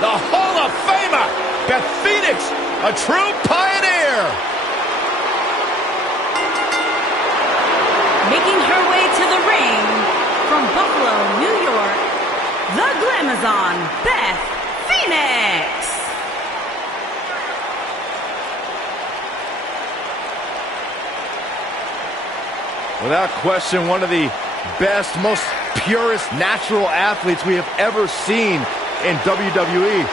the Hall of Famer, Beth Phoenix, a true pioneer. Making her way to the ring from Buffalo, New York, the Glamazon, Beth Phoenix. Without question, one of the best, most purest natural athletes we have ever seen in WWE.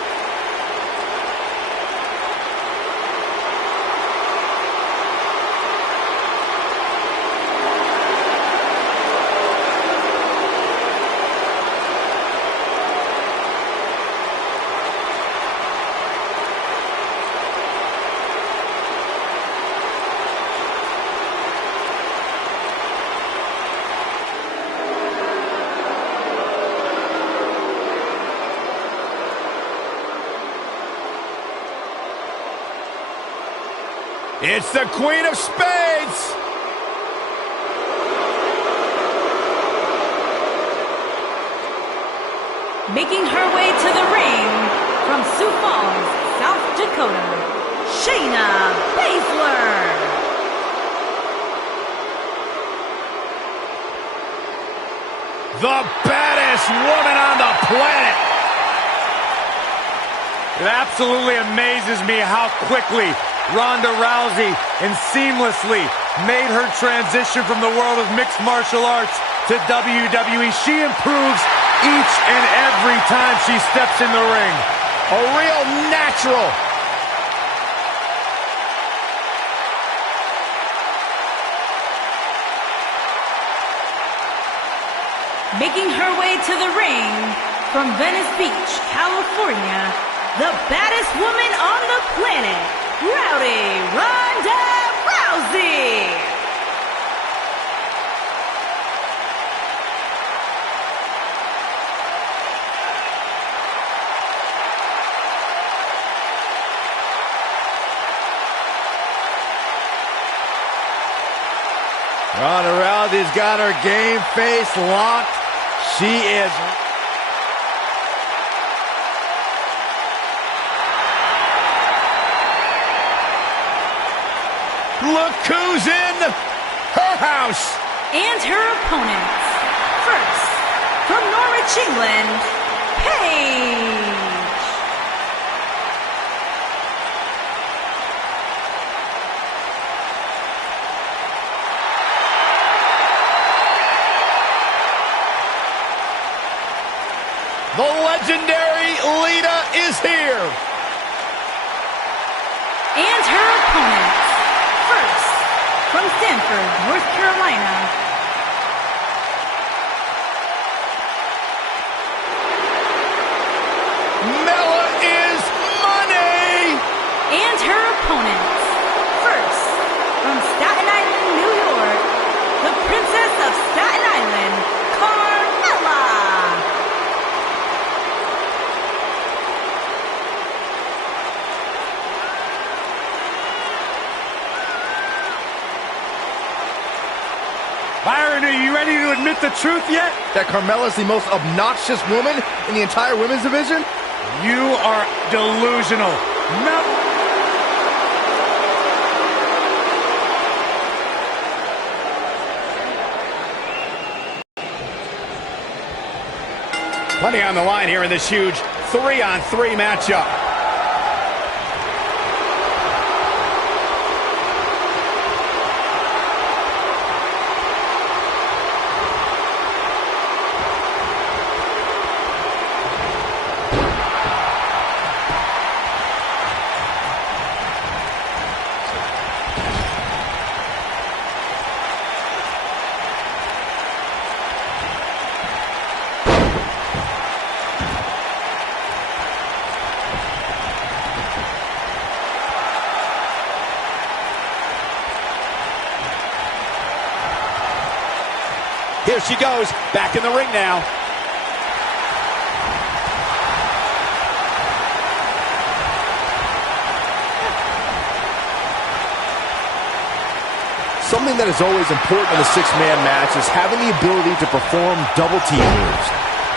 It's the Queen of Spades! Making her way to the ring from Sioux Falls, South Dakota, Shayna Baszler. The baddest woman on the planet! It absolutely amazes me how quickly Ronda Rousey and seamlessly made her transition from the world of mixed martial arts to WWE. She improves each and every time she steps in the ring. A real natural. Making her way to the ring from Venice Beach, California, the baddest woman on the planet, Rowdy Ronda Rousey. Ronda Rousey's got her game face locked. She is... Look who's in her house! And her opponents. First, from Norwich, England, Paige. The legendary Lita is here. And her opponents. First, from Stanford, North Carolina, Mella is money. and her opponents. First, from Staten Island, New York, the Princess of Staten Island, Carmella. Byron, are you ready to admit the truth yet? That Carmella's the most obnoxious woman in the entire women's division? You are delusional. No. Plenty on the line here in this huge 3-on-3 matchup. Here she goes, back in the ring now. Something that is always important in a six-man match is having the ability to perform double team moves.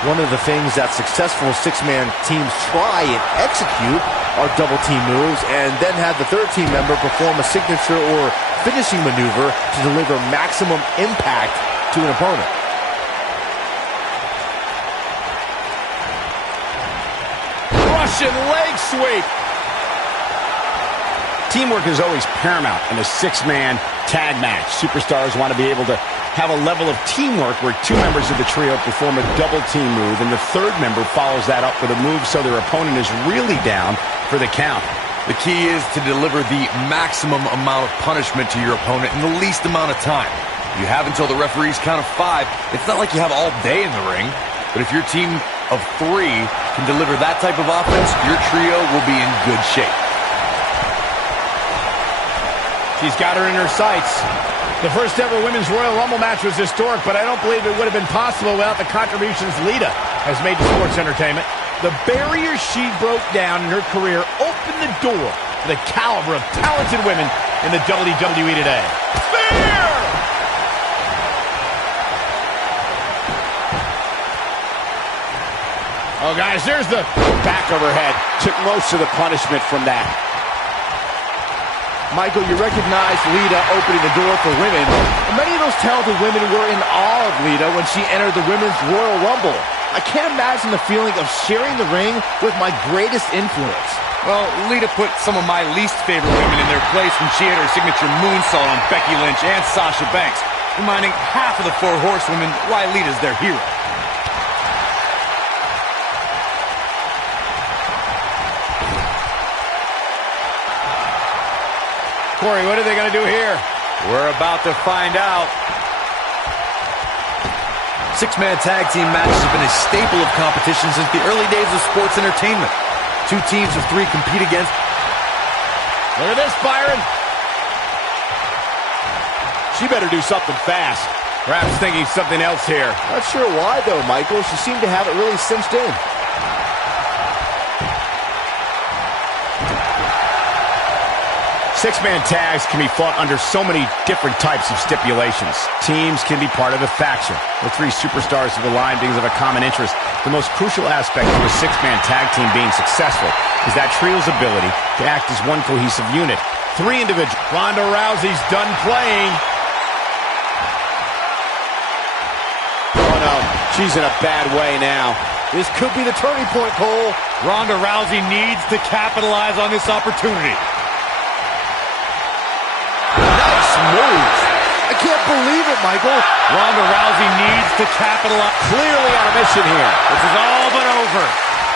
One of the things that successful six-man teams try and execute are double team moves, and then have the third team member perform a signature or finishing maneuver to deliver maximum impact to an opponent. Russian leg sweep. Teamwork is always paramount in a six-man tag match. Superstars want to be able to have a level of teamwork where two members of the trio perform a double team move, and the third member follows that up with a move so their opponent is really down for the count. The key is to deliver the maximum amount of punishment to your opponent in the least amount of time. You have until the referee's count of 5. It's not like you have all day in the ring, but if your team of 3 can deliver that type of offense, your trio will be in good shape. She's got her in her sights. The first ever Women's Royal Rumble match was historic, but I don't believe it would have been possible without the contributions Lita has made to sports entertainment. The barrier she broke down in her career opened the door to the caliber of talented women in the WWE today. Spear! Oh, guys, there's the back of her head. Took most of the punishment from that. Michael, you recognize Lita opening the door for women. Many of those talented women were in awe of Lita when she entered the Women's Royal Rumble. I can't imagine the feeling of sharing the ring with my greatest influence. Well, Lita put some of my least favorite women in their place when she had her signature moonsault on Becky Lynch and Sasha Banks, reminding half of the 4 horsewomen why Lita's their hero. Corey, what are they going to do here? We're about to find out. Six-man tag team matches have been a staple of competition since the early days of sports entertainment. 2 teams of 3 compete against. Look at this, Byron. She better do something fast. Perhaps thinking something else here. Not sure why, though, Michael. She seemed to have it really cinched in. Six-man tags can be fought under so many different types of stipulations. Teams can be part of a faction, where 3 superstars have aligned because of a common interest. The most crucial aspect of a six-man tag team being successful is that trio's ability to act as one cohesive unit. 3 individuals. Ronda Rousey's done playing. Oh, no. She's in a bad way now. This could be the turning point, Cole. Ronda Rousey needs to capitalize on this opportunity. Nice move. I can't believe it, Michael. Ronda Rousey needs to capitalize. Clearly on a mission here. This is all but over.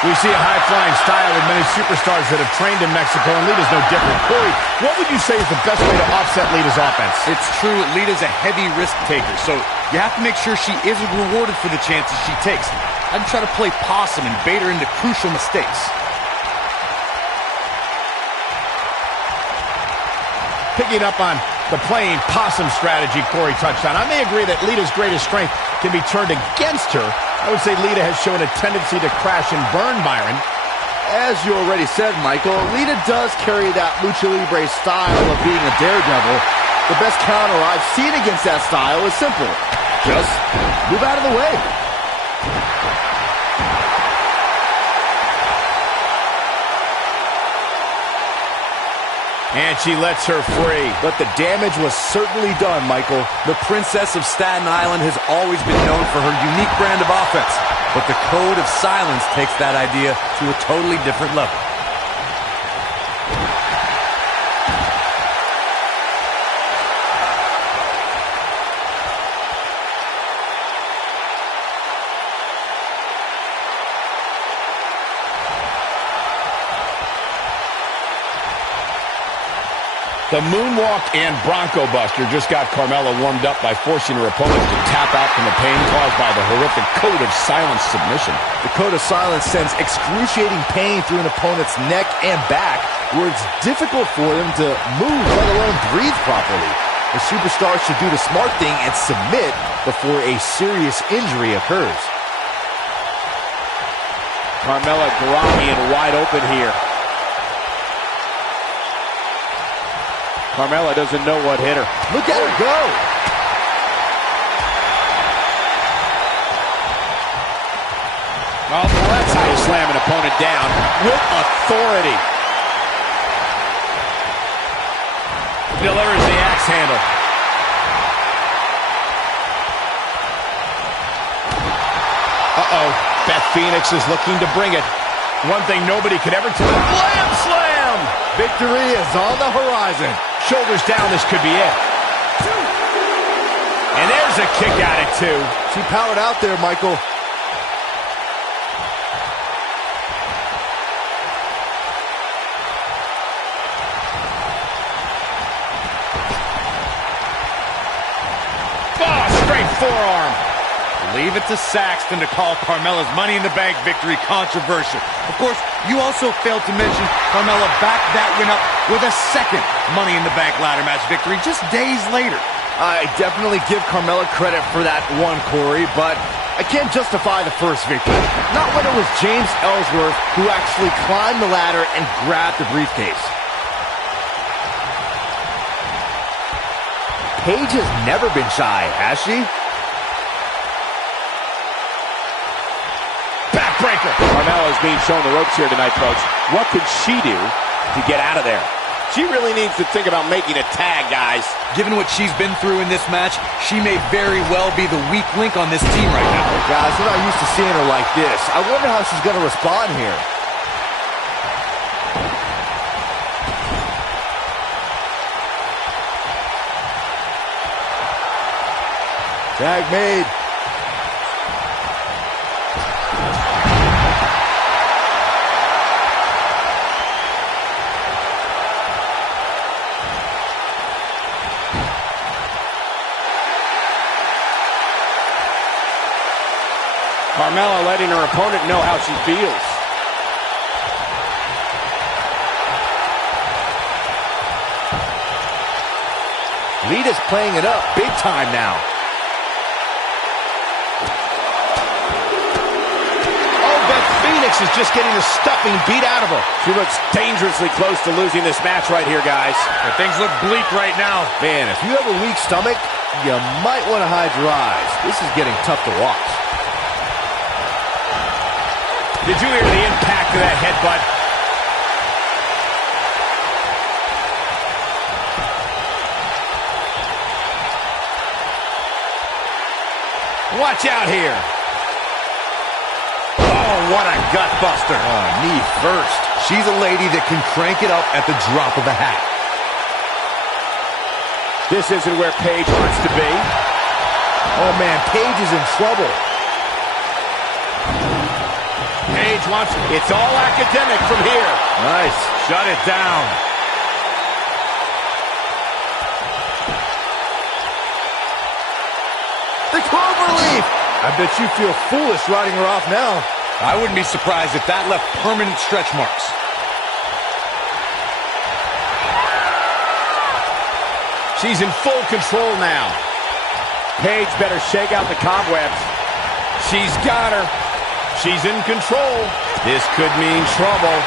We see a high-flying style with many superstars that have trained in Mexico, and Lita's no different. Corey, what would you say is the best way to offset Lita's offense? It's true, Lita's a heavy risk taker, so you have to make sure she isn't rewarded for the chances she takes. I'd try to play possum and bait her into crucial mistakes. Picking up on the playing possum strategy Corey touched on, I may agree that Lita's greatest strength can be turned against her. I would say Lita has shown a tendency to crash and burn, Byron. As you already said, Michael, Lita does carry that lucha libre style of being a daredevil. The best counter I've seen against that style is simple. Just move out of the way. And she lets her free. But the damage was certainly done, Michael. The Princess of Staten Island has always been known for her unique brand of offense, but the code of silence takes that idea to a totally different level. The Moonwalk and Bronco Buster just got Carmella warmed up by forcing her opponents to tap out from the pain caused by the horrific Code of Silence submission. The Code of Silence sends excruciating pain through an opponent's neck and back, where it's difficult for them to move, let alone breathe properly. The superstar should do the smart thing and submit before a serious injury occurs. Carmella grimy and wide open here. Carmella doesn't know what hit her. Look at her go! Oh, well, that's how you slam an opponent down with authority. Delivers the axe handle. Uh-oh. Beth Phoenix is looking to bring it. One thing nobody could ever tell. Blam slam! Victory is on the horizon. Shoulders down, this could be it. And there's a kick out at 2. She powered out there, Michael. Straight forearm. Leave it to Saxton to call Carmella's Money in the Bank victory controversial. Of course, you also failed to mention Carmella backed that win up with a second Money in the Bank ladder match victory just days later. I definitely give Carmella credit for that one, Corey, but I can't justify the first victory. Not when it was James Ellsworth who actually climbed the ladder and grabbed the briefcase. Paige has never been shy, has she? Backbreaker. Carmella is being shown the ropes here tonight, folks. What can she do to get out of there? She really needs to think about making a tag, guys. Given what she's been through in this match, she may very well be the weak link on this team right now. Guys, we're not used to seeing her like this. I wonder how she's going to respond here. Tag made. Carmella letting her opponent know how she feels. Lita's playing it up big time now. Phoenix is just getting the stuffing beat out of her. She looks dangerously close to losing this match right here, guys. But things look bleak right now. Man, if you have a weak stomach, you might want to hide your eyes. This is getting tough to watch. Did you hear the impact of that headbutt? Watch out here. What a gut buster. Knee first. She's a lady that can crank it up at the drop of a hat. This isn't where Paige wants to be. Oh, man, Paige is in trouble. Paige wants... It's all academic from here. Nice. Shut it down. The cloverleaf. I bet you feel foolish riding her off now. I wouldn't be surprised if that left permanent stretch marks. She's in full control now. Paige better shake out the cobwebs. She's got her. She's in control. This could mean trouble.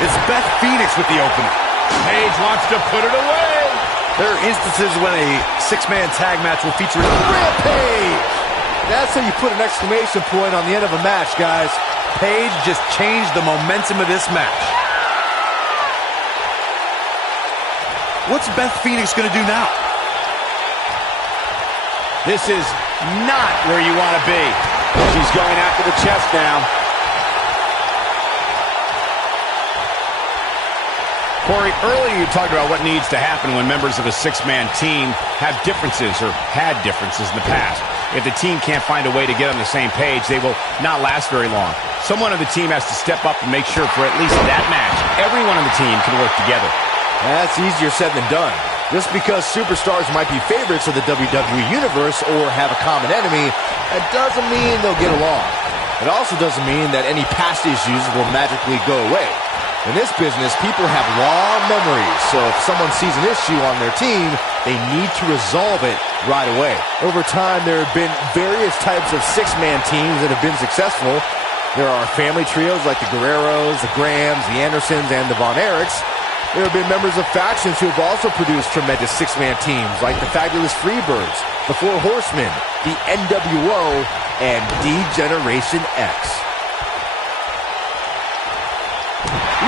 It's Beth Phoenix with the opener. Paige wants to put it away. There are instances when a six-man tag match will feature Rampage! That's how you put an exclamation point on the end of a match, guys. Paige just changed the momentum of this match. What's Beth Phoenix going to do now? This is not where you want to be. She's going after the chest now. Corey, earlier you talked about what needs to happen when members of a six-man team have differences or had differences in the past. If the team can't find a way to get on the same page, they will not last very long. Someone on the team has to step up and make sure for at least that match, everyone on the team can work together. That's easier said than done. Just because superstars might be favorites of the WWE Universe or have a common enemy, that doesn't mean they'll get along. It also doesn't mean that any past issues will magically go away. In this business, people have long memories, so if someone sees an issue on their team, they need to resolve it right away. Over time, there have been various types of six-man teams that have been successful. There are family trios like the Guerreros, the Grahams, the Andersons, and the Von Erichs. There have been members of factions who have also produced tremendous six-man teams, like the Fabulous Freebirds, the Four Horsemen, the NWO, and D-Generation X.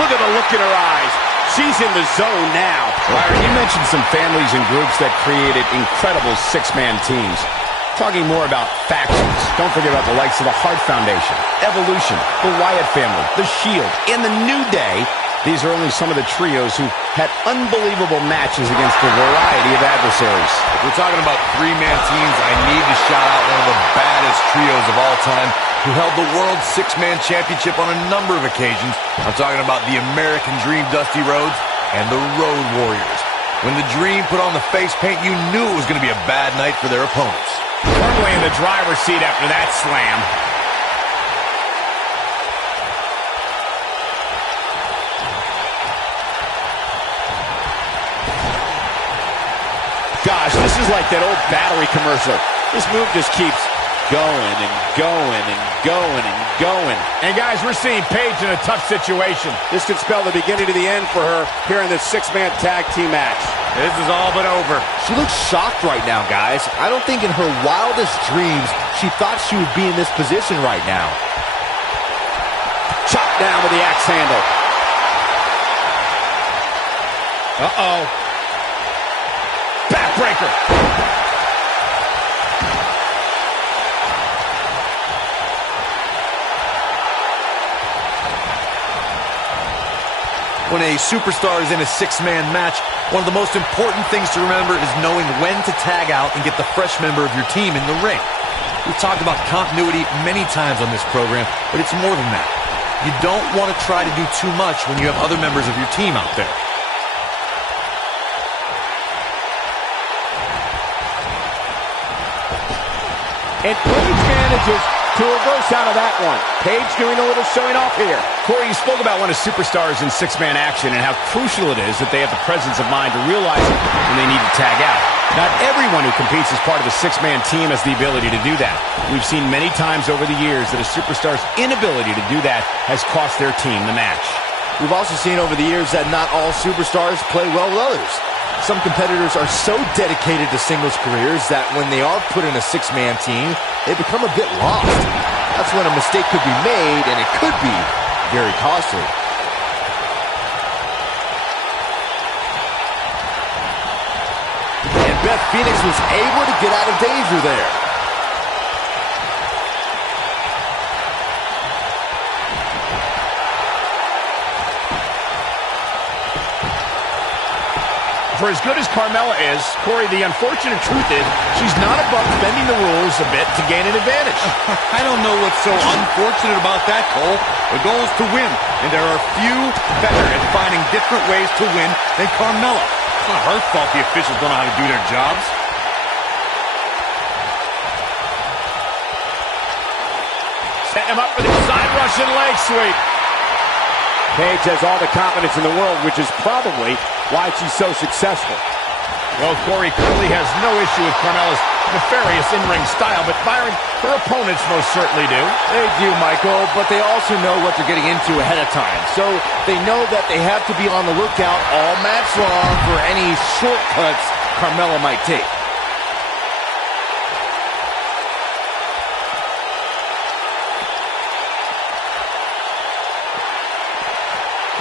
Look at the look in her eyes. She's in the zone now. Byron, you mentioned some families and groups that created incredible six-man teams. Talking more about factions, don't forget about the likes of the Hart Foundation, Evolution, the Wyatt family, the Shield, and the New Day. These are only some of the trios who had unbelievable matches against a variety of adversaries. If we're talking about three-man teams, I need to shout out one of the baddest trios of all time who held the World Six-Man Championship on a number of occasions. I'm talking about the American Dream, Dusty Rhodes, and the Road Warriors. When the Dream put on the face paint, you knew it was going to be a bad night for their opponents. Firmly in the driver's seat after that slam. Gosh, this is like that old battery commercial. This move just keeps going and going and going and going. And guys, we're seeing Paige in a tough situation. This could spell the beginning to the end for her here in this six-man tag team match. This is all but over. She looks shocked right now, guys. I don't think in her wildest dreams she thought she would be in this position right now. Chopped down with the axe handle. Uh-oh. Backbreaker. When a superstar is in a six-man match, one of the most important things to remember is knowing when to tag out and get the fresh member of your team in the ring. We've talked about continuity many times on this program, but it's more than that. You don't want to try to do too much when you have other members of your team out there. And Paige manages to reverse out of that one. Paige doing a little showing off here. Corey, you spoke about when a superstar is in six-man action and how crucial it is that they have the presence of mind to realize it when they need to tag out. Not everyone who competes as part of a six-man team has the ability to do that. We've seen many times over the years that a superstar's inability to do that has cost their team the match. We've also seen over the years that not all superstars play well with others. Some competitors are so dedicated to singles careers that when they are put in a six-man team, they become a bit lost. That's when a mistake could be made, and it could be very costly. And Beth Phoenix was able to get out of danger there. For as good as Carmella is, Corey, the unfortunate truth is she's not above bending the rules a bit to gain an advantage. I don't know what's so unfortunate about that, Cole. The goal is to win, and there are few better at finding different ways to win than Carmella. It's not her fault the officials don't know how to do their jobs. Set him up for the side Russian leg sweep. Paige has all the confidence in the world, which is probably why she's so successful. Well, Corey clearly has no issue with Carmella's nefarious in-ring style, but Byron, her opponents most certainly do. They do, Michael, but they also know what they're getting into ahead of time. So they know that they have to be on the lookout all match long for any shortcuts Carmella might take.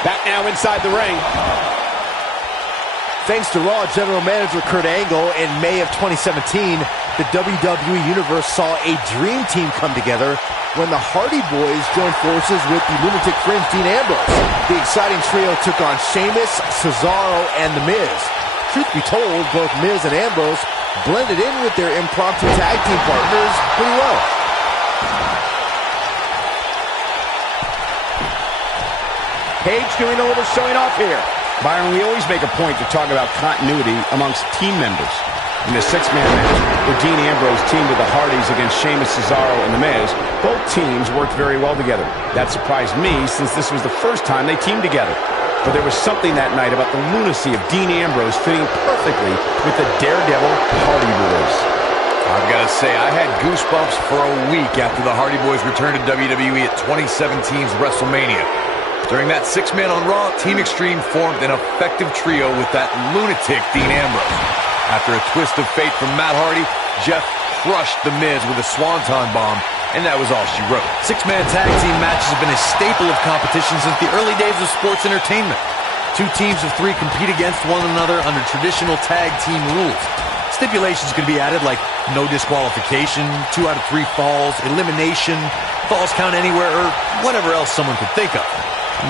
Back now inside the ring. Thanks to Raw General Manager Kurt Angle, in May of 2017, the WWE Universe saw a dream team come together when the Hardy Boys joined forces with the Lunatic Fringe Dean Ambrose. The exciting trio took on Sheamus, Cesaro, and The Miz. Truth be told, both Miz and Ambrose blended in with their impromptu tag team partners pretty well. Paige doing a little showing off here. Byron, we always make a point to talk about continuity amongst team members. In the six-man match, where Dean Ambrose teamed with the Hardys against Sheamus, Cesaro, and The Miz, both teams worked very well together. That surprised me, since this was the first time they teamed together. But there was something that night about the lunacy of Dean Ambrose fitting perfectly with the Daredevil Hardy Boys. I've got to say, I had goosebumps for a week after the Hardy Boys returned to WWE at 2017's WrestleMania. During that six-man on Raw, Team Extreme formed an effective trio with that lunatic Dean Ambrose. After a twist of fate from Matt Hardy, Jeff crushed The Miz with a swanton bomb, and that was all she wrote. Six-man tag team matches have been a staple of competition since the early days of sports entertainment. Two teams of three compete against one another under traditional tag team rules. Stipulations can be added like no disqualification, 2 out of 3 falls, elimination, falls count anywhere, or whatever else someone could think of.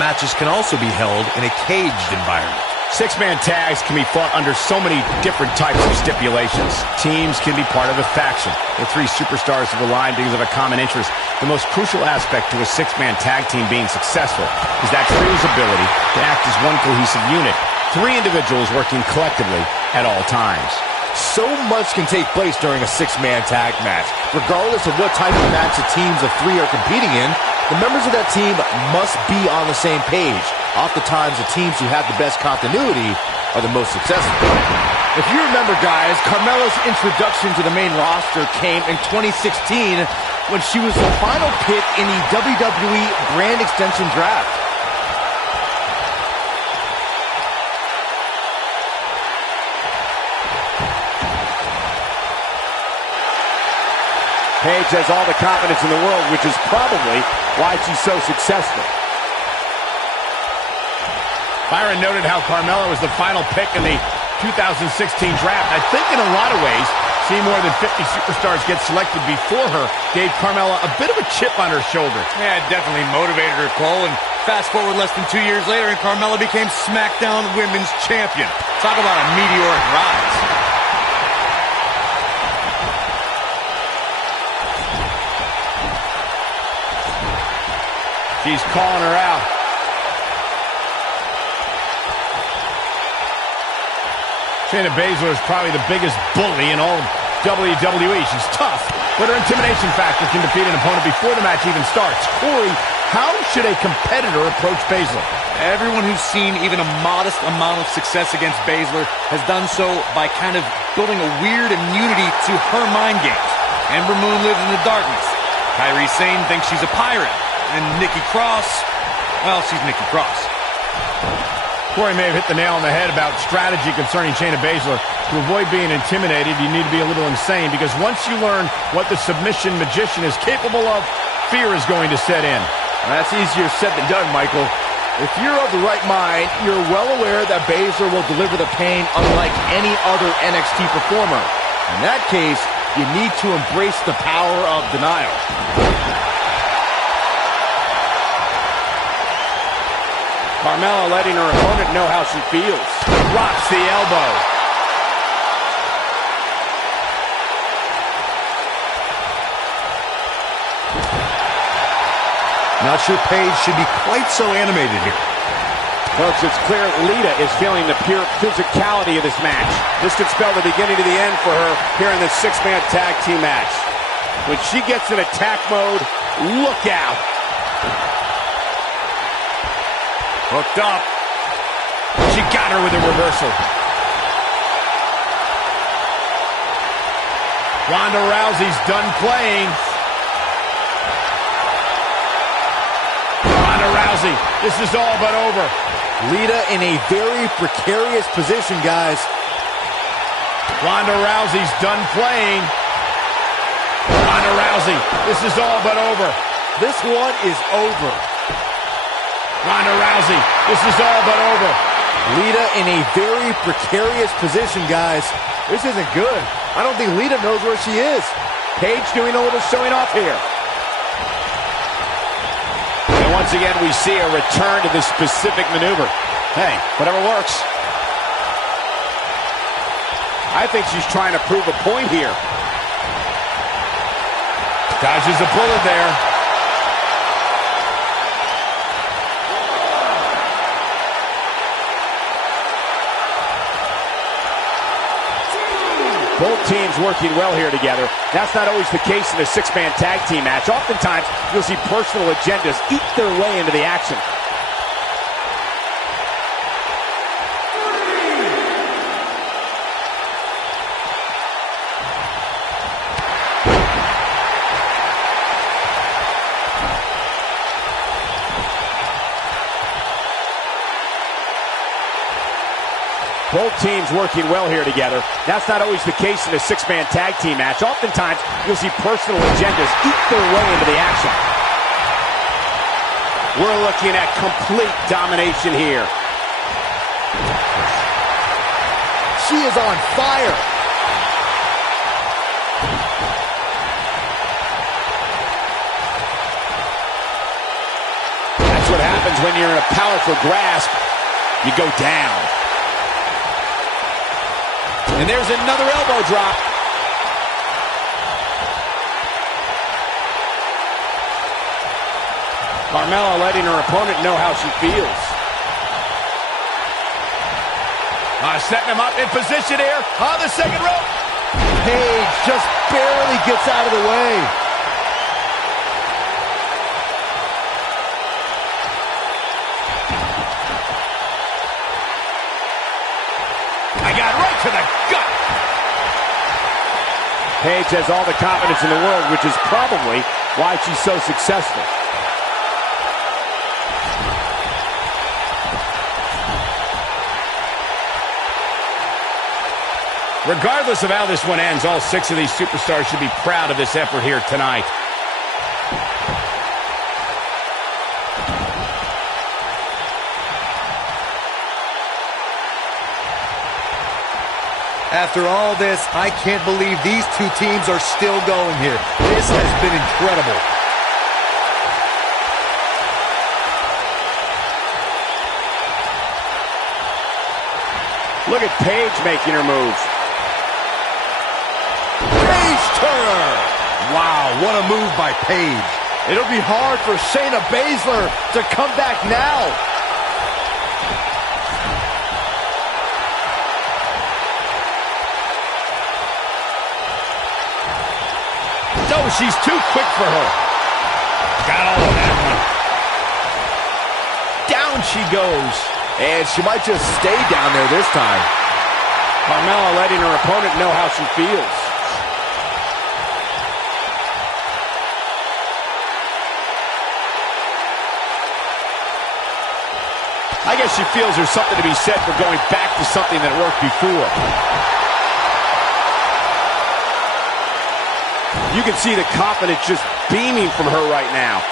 Matches can also be held in a caged environment. Six-man tags can be fought under so many different types of stipulations. Teams can be part of a faction. The 3 superstars have aligned because of a common interest. The most crucial aspect to a six-man tag team being successful is that trio's ability to act as one cohesive unit. 3 individuals working collectively at all times. So much can take place during a six-man tag match. Regardless of what type of match the teams of 3 are competing in, the members of that team must be on the same page. Oftentimes, the teams who have the best continuity are the most successful. If you remember, guys, Carmella's introduction to the main roster came in 2016 when she was the final pick in the WWE Brand Extension Draft. Paige has all the confidence in the world, which is probably why she's so successful. Byron noted how Carmella was the final pick in the 2016 draft. I think in a lot of ways, seeing more than 50 superstars get selected before her gave Carmella a bit of a chip on her shoulder. Yeah, it definitely motivated her, Cole. And fast forward less than 2 years later, and Carmella became SmackDown Women's Champion. Talk about a meteoric rise. She's calling her out. Shayna Baszler is probably the biggest bully in all of WWE. She's tough, but her intimidation factor can defeat an opponent before the match even starts. Corey, how should a competitor approach Baszler? Everyone who's seen even a modest amount of success against Baszler has done so by kind of building a weird immunity to her mind games. Ember Moon lives in the darkness. Kairi Sane thinks she's a pirate. And Nikki Cross, well, she's Nikki Cross. Corey may have hit the nail on the head about strategy concerning Shayna Baszler. To avoid being intimidated, you need to be a little insane, because once you learn what the submission magician is capable of, fear is going to set in. That's easier said than done, Michael. If you're of the right mind, you're well aware that Baszler will deliver the pain unlike any other NXT performer. In that case, you need to embrace the power of denial. Carmella letting her opponent know how she feels. Drops the elbow. Not sure Paige should be quite so animated here. Folks, it's clear Lita is feeling the pure physicality of this match. This could spell the beginning to the end for her here in this six-man tag team match. When she gets in attack mode, look out. Hooked up. She got her with a reversal. Ronda Rousey's done playing. Ronda Rousey, this is all but over. Lita in a very precarious position, guys. Ronda Rousey's done playing. Ronda Rousey, this is all but over. This one is over. Ronda Rousey, this is all but over. Lita in a very precarious position, guys. This isn't good. I don't think Lita knows where she is. Paige doing a little showing off here. And once again, we see a return to this specific maneuver. Hey, whatever works. I think she's trying to prove a point here. Dodges a bullet there. Both teams working well here together. That's not always the case in a six-man tag team match. Oftentimes, you'll see personal agendas eat their way into the action. Both teams working well here together. That's not always the case in a six-man tag team match. Oftentimes, you'll see personal agendas eat their way into the action. We're looking at complete domination here. She is on fire. That's what happens when you're in a powerful grasp. You go down. And there's another elbow drop. Carmella letting her opponent know how she feels. Setting him up in position here on the second rope. Paige just barely gets out of the way. I got right to the gut. Paige has all the confidence in the world, which is probably why she's so successful. Regardless of how this one ends, all six of these superstars should be proud of this effort here tonight. After all this, I can't believe these two teams are still going here. This has been incredible. Look at Paige making her moves. Paige Turner. Wow, what a move by Paige. It'll be hard for Shayna Baszler to come back now. No, she's too quick for her. Got all of that one. Down she goes. And she might just stay down there this time. Carmella letting her opponent know how she feels. I guess she feels there's something to be said for going back to something that worked before. You can see the confidence just beaming from her right now.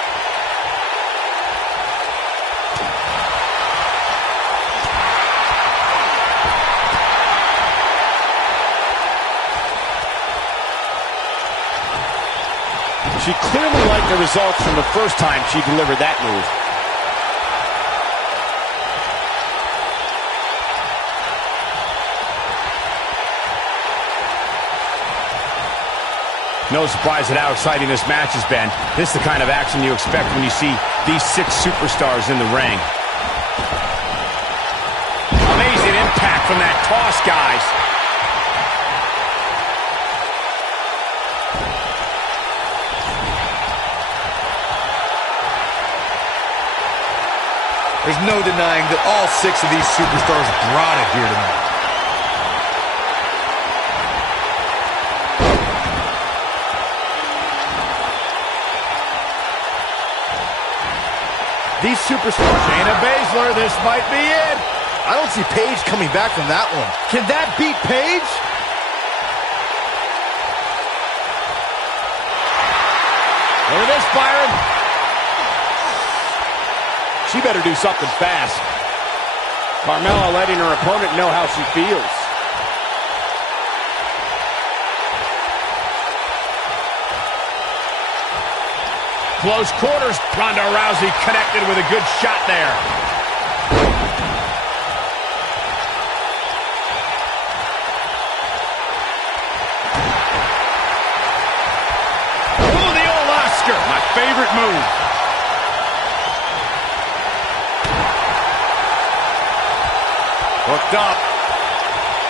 She clearly liked the results from the first time she delivered that move. No surprise at how exciting this match has been. This is the kind of action you expect when you see these six superstars in the ring. Amazing impact from that toss, guys. There's no denying that all six of these superstars brought it here tonight. These superstars. Shayna Baszler, this might be it. I don't see Paige coming back from that one. Can that beat Paige? Look at this, Byron. She better do something fast. Carmella letting her opponent know how she feels. Close quarters. Ronda Rousey connected with a good shot there. Ooh, the old Oscar. My favorite move. Hooked up.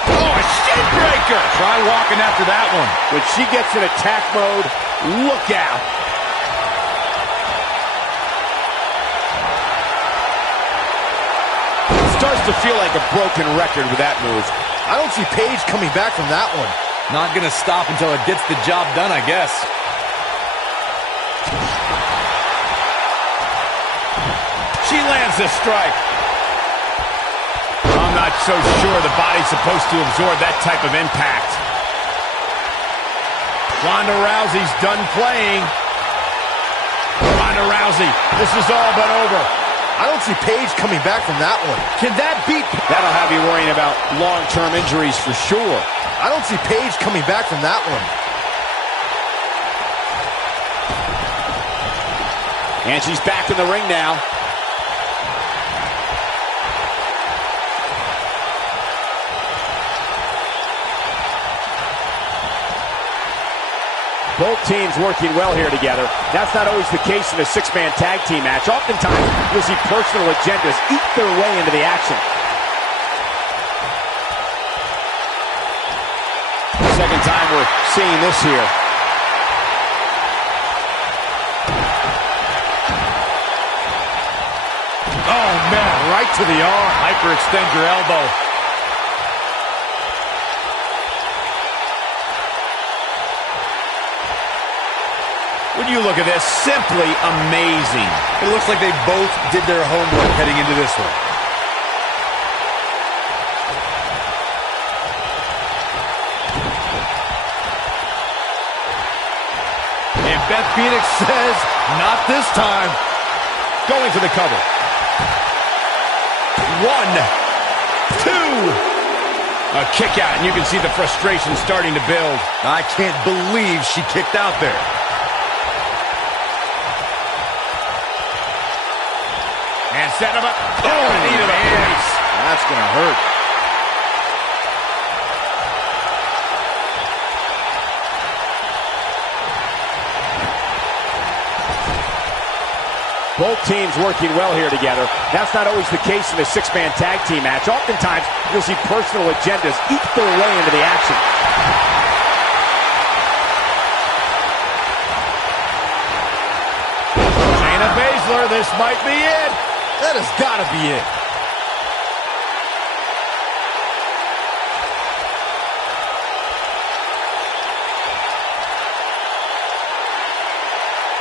Oh, a shin breaker. Try walking after that one. When she gets in attack mode, look out. Starts to feel like a broken record with that move. I don't see Paige coming back from that one. Not going to stop until it gets the job done, I guess. She lands a strike. I'm not so sure the body's supposed to absorb that type of impact. Ronda Rousey's done playing. Ronda Rousey, this is all but over. I don't see Paige coming back from that one. Can that beat? That'll have you worrying about long-term injuries for sure. I don't see Paige coming back from that one. And she's back in the ring now. Both teams working well here together. That's not always the case in a six-man tag team match. Oftentimes, you'll see personal agendas eat their way into the action. Second time we're seeing this here. Oh, man, right to the arm. Hyperextend your elbow. When you look at this, simply amazing. It looks like they both did their homework heading into this one. And Beth Phoenix says, not this time. Going for the cover. 1, 2. A kick out, and you can see the frustration starting to build. I can't believe she kicked out there. And set him up. Oh, knee to the face. That's going to hurt. Both teams working well here together. That's not always the case in a six-man tag team match. Oftentimes, you'll see personal agendas eat their way into the action. Shayna Baszler, this might be it. That has got to be it.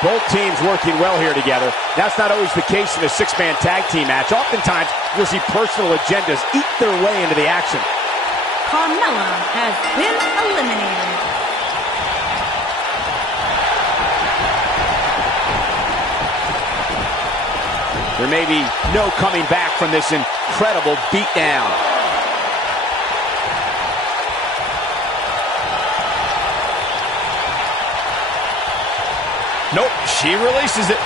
Both teams working well here together. That's not always the case in a six-man tag team match. Oftentimes, you'll see personal agendas eat their way into the action. Carmella has been eliminated. There may be no coming back from this incredible beatdown. Nope, she releases it.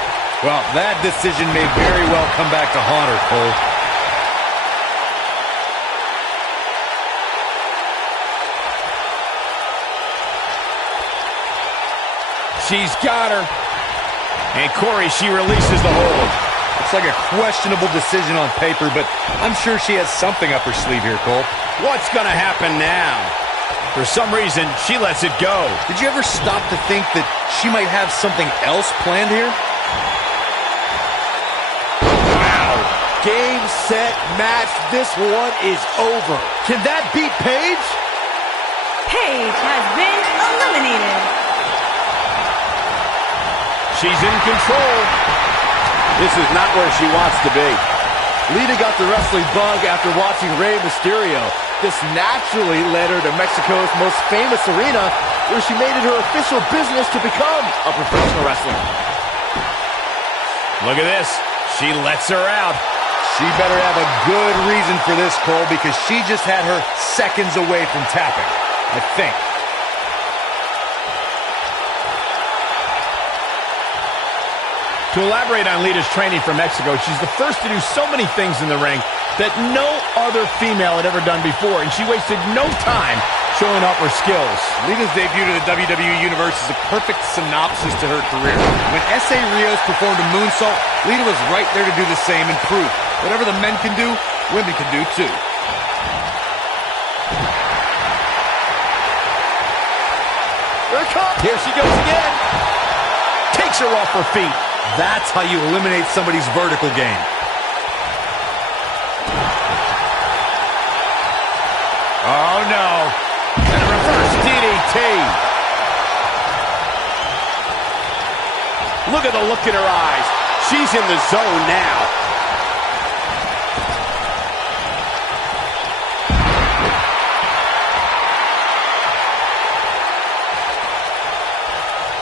Well, that decision may very well come back to haunt her, Cole. She's got her. And Corey, she releases the hold. It's like a questionable decision on paper, but I'm sure she has something up her sleeve here, Cole. What's going to happen now? For some reason, she lets it go. Did you ever stop to think that she might have something else planned here? Wow. Game, set, match. This one is over. Can that beat Paige? Paige has been eliminated. She's in control. This is not where she wants to be. Lita got the wrestling bug after watching Rey Mysterio. This naturally led her to Mexico's most famous arena, where she made it her official business to become a professional wrestler. Look at this. She lets her out. She better have a good reason for this, Cole, because she just had her seconds away from tapping, I think. To elaborate on Lita's training for Mexico, she's the first to do so many things in the ring that no other female had ever done before, and she wasted no time showing off her skills. Lita's debut to the WWE Universe is a perfect synopsis to her career. When S.A. Rios performed a moonsault, Lita was right there to do the same and prove whatever the men can do, women can do too. Here it comes. Here she goes again. Takes her off her feet. That's how you eliminate somebody's vertical game. Oh, no. And a reverse DDT. Look at the look in her eyes. She's in the zone now.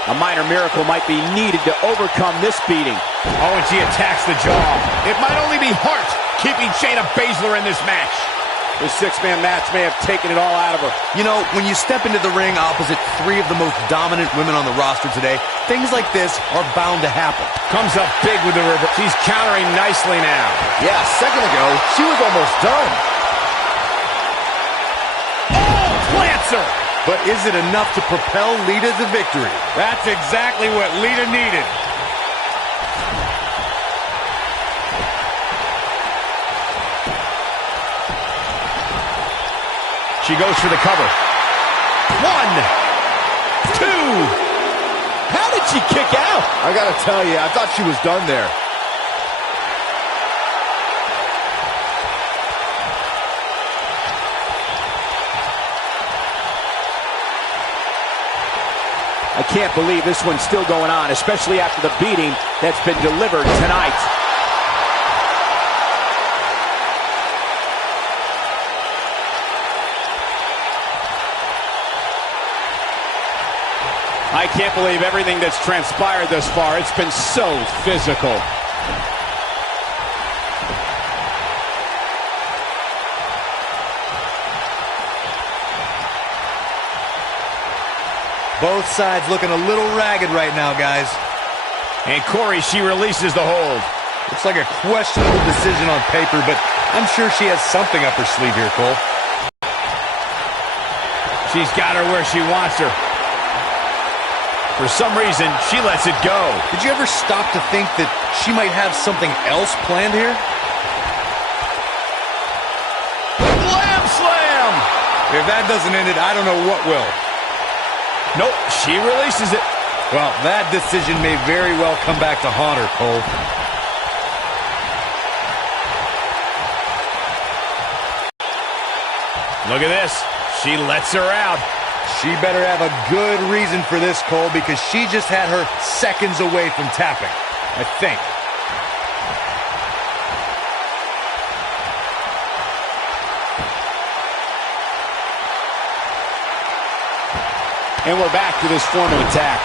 A minor miracle might be needed to overcome this beating. Oh, and she attacks the jaw. It might only be heart keeping Shayna Baszler in this match. This six-man match may have taken it all out of her. You know, when you step into the ring opposite three of the most dominant women on the roster today, things like this are bound to happen. Comes up big with the river. She's countering nicely now. Yeah, a second ago, she was almost done. Oh, plants her. But is it enough to propel Lita to victory? That's exactly what Lita needed. She goes for the cover. 1, 2. How did she kick out? I gotta tell you, I thought she was done there. I can't believe this one's still going on, especially after the beating that's been delivered tonight. I can't believe everything that's transpired thus far. It's been so physical. Both sides looking a little ragged right now, guys. And Corey, she releases the hold. Looks like a questionable decision on paper, but I'm sure she has something up her sleeve here, Cole. She's got her where she wants her. For some reason, she lets it go. Did you ever stop to think that she might have something else planned here? Glam slam! If that doesn't end it, I don't know what will. Nope, she releases it. Well, that decision may very well come back to haunt her, Cole. Look at this. She lets her out. She better have a good reason for this, Cole, because she just had her seconds away from tapping, I think. And we're back to this form of attack.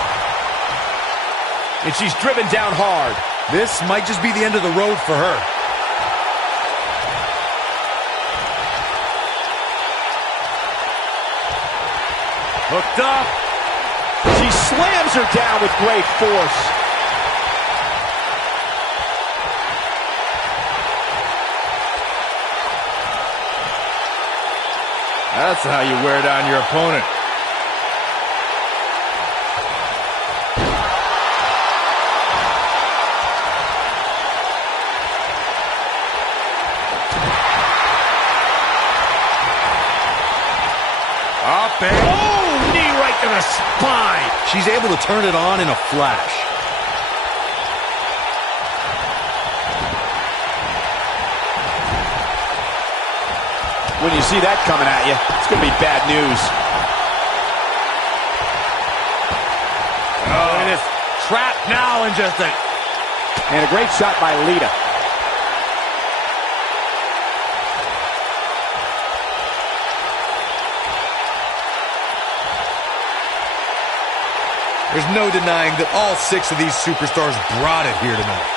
And she's driven down hard. This might just be the end of the road for her. Hooked up. She slams her down with great force. That's how you wear down your opponent. Up and... Oh, knee right to the spine. She's able to turn it on in a flash. When you see that coming at you, it's going to be bad news. Oh, it is trapped now in just a... And a great shot by Lita. There's no denying that all 6 of these superstars brought it here tonight.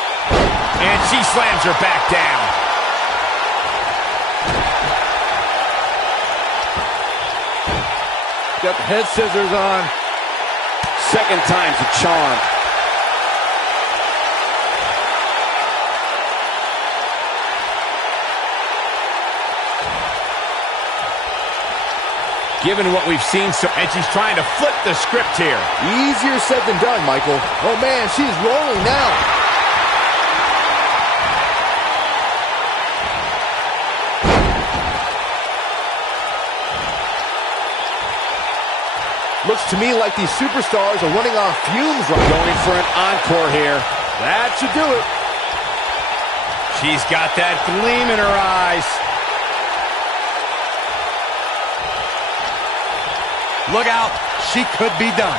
And she slams her back down. Got the head scissors on. Second time's a charm. Given what we've seen, and she's trying to flip the script here. Easier said than done, Michael. Oh, man, she's rolling now. Looks to me like these superstars are running on fumes right now. Going for an encore here. That should do it. She's got that gleam in her eyes. Look out, she could be done.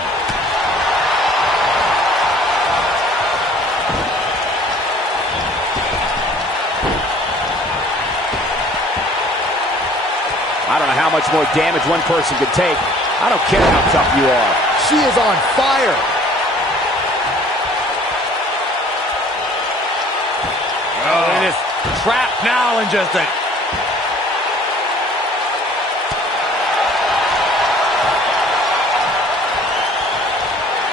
I don't know how much more damage one person could take. I don't care how tough you are. She is on fire. trapped now in just a...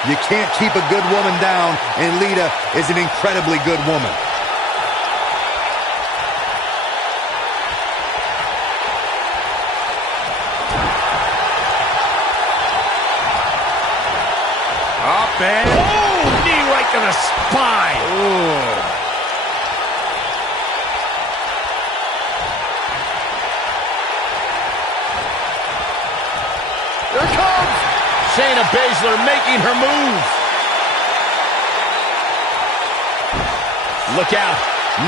You can't keep a good woman down, and Lita is an incredibly good woman. Up and... Oh, knee right to the spine. Ooh. Here it comes. Shayna Baszler making her move. Look out.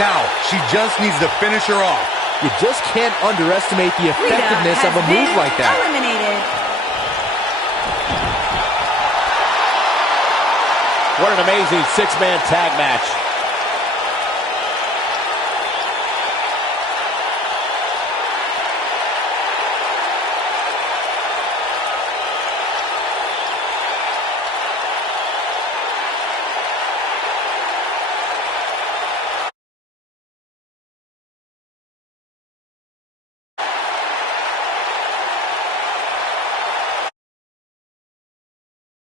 Now, she just needs to finish her off. You just can't underestimate the effectiveness of a move like that. Eliminated. What an amazing six-man tag match.